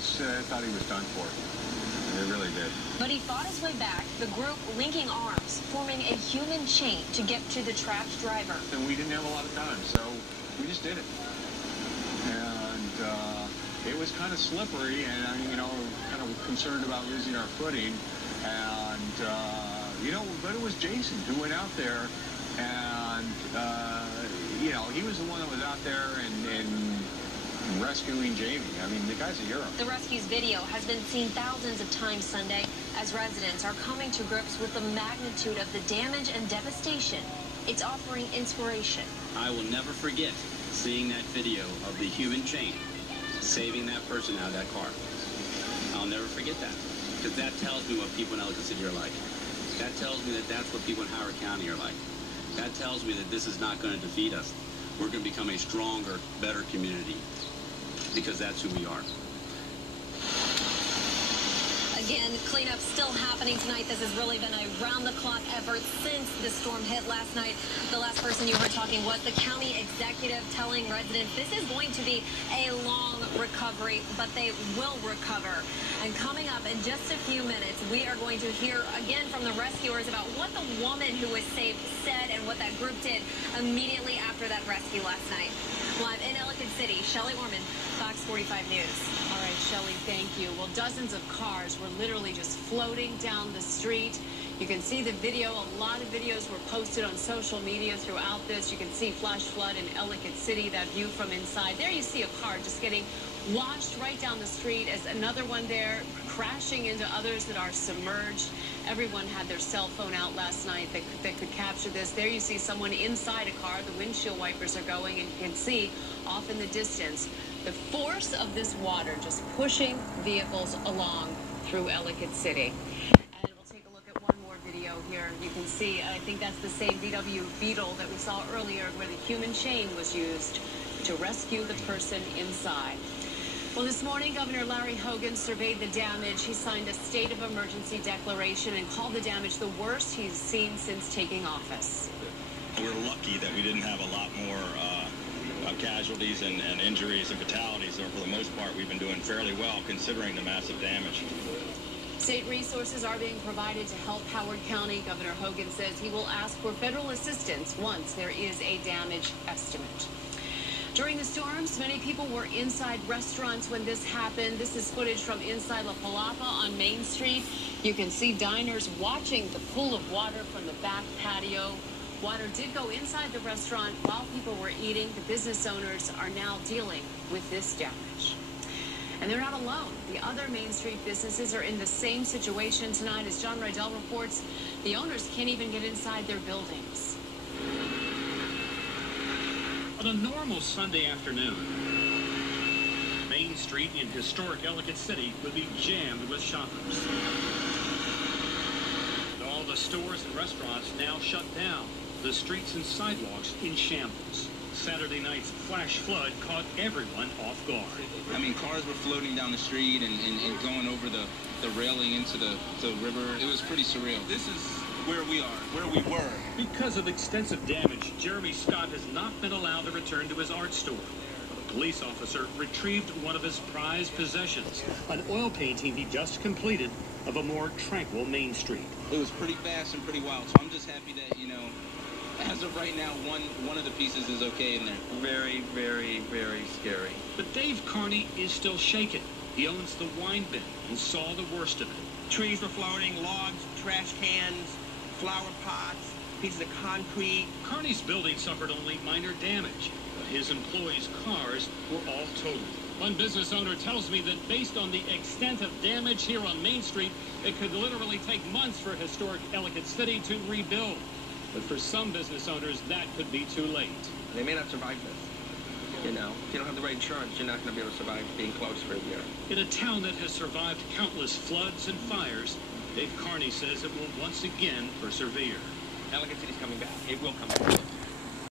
thought he was done for. They really did. But he fought his way back, the group linking arms, forming a human chain to get to the trapped driver. And we didn't have a lot of time, so we just did it. And it was kind of slippery, and kind of concerned about losing our footing. And but it was Jason who went out there, and he was the one that was out there and rescuing Jamie. I mean, the guy's a hero. The rescue's video has been seen thousands of times Sunday as residents are coming to grips with the magnitude of the damage and devastation. It's offering inspiration. I will never forget seeing that video of the human chain saving that person out of that car. I'll never forget that, because that tells me what people in Ellicott City are like. That tells me that that's what people in Howard County are like. That tells me that this is not going to defeat us. We're going to become a stronger, better community, because that's who we are. Again, cleanup still happening tonight. This has really been a round-the-clock effort since the storm hit last night. The last person you heard talking was the county executive telling residents this is going to be a long recovery, but they will recover. And coming up in just a few minutes, we are going to hear again from the rescuers about what the woman who was saved said and what that group did immediately after that rescue last night. Live in Ellicott City, Shelley Orman, Fox 45 News. All right, Shelley, thank you. Well, dozens of cars were literally just floating down the street. You can see the video. A lot of videos were posted on social media throughout this. You can see flash flood in Ellicott City, that view from inside. There you see a car just getting washed right down the street as another one there crashing into others that are submerged. Everyone had their cell phone out last night that could capture this. There you see someone inside a car. The windshield wipers are going, and you can see off in the distance the force of this water just pushing vehicles along through Ellicott City. And we'll take a look at one more video here. You can see, I think that's the same VW Beetle that we saw earlier, where the human chain was used to rescue the person inside. Well, this morning, Governor Larry Hogan surveyed the damage. He signed a state of emergency declaration and called the damage the worst he's seen since taking office. We're lucky that we didn't have a lot more casualties and injuries and fatalities. So for the most part, we've been doing fairly well considering the massive damage. State resources are being provided to help Howard County. Governor Hogan says he will ask for federal assistance once there is a damage estimate. During the storms, many people were inside restaurants when this happened. This is footage from inside La Palapa on Main Street. You can see diners watching the pool of water from the back patio. Water did go inside the restaurant while people were eating. The business owners are now dealing with this damage. And they're not alone. The other Main Street businesses are in the same situation tonight. As John Rydell reports, the owners can't even get inside their buildings. On a normal Sunday afternoon, Main Street in historic Ellicott City would be jammed with shoppers. All the stores and restaurants now shut down. The streets and sidewalks in shambles. Saturday night's flash flood caught everyone off guard. I mean, cars were floating down the street and going over the railing into the river. It was pretty surreal. This is where we are, where we were. Because of extensive damage, Jeremy Scott has not been allowed to return to his art store. A police officer retrieved one of his prized possessions, an oil painting he just completed of a more tranquil Main Street. It was pretty fast and pretty wild, so I'm just happy that, as of right now, one of the pieces is okay in there. Very, very, very scary. But Dave Carney is still shaken. He owns the wine bin and saw the worst of it. Trees were floating, logs, trash cans, flower pots, pieces of concrete. Carney's building suffered only minor damage, but his employees' cars were all totaled. One business owner tells me that based on the extent of damage here on Main Street, it could literally take months for historic Ellicott City to rebuild. But for some business owners, that could be too late. They may not survive this. If you don't have the right insurance, you're not going to be able to survive being closed for a year. In a town that has survived countless floods and fires, Dave Carney says it will once again persevere. Ellicott City's coming back. It will come back.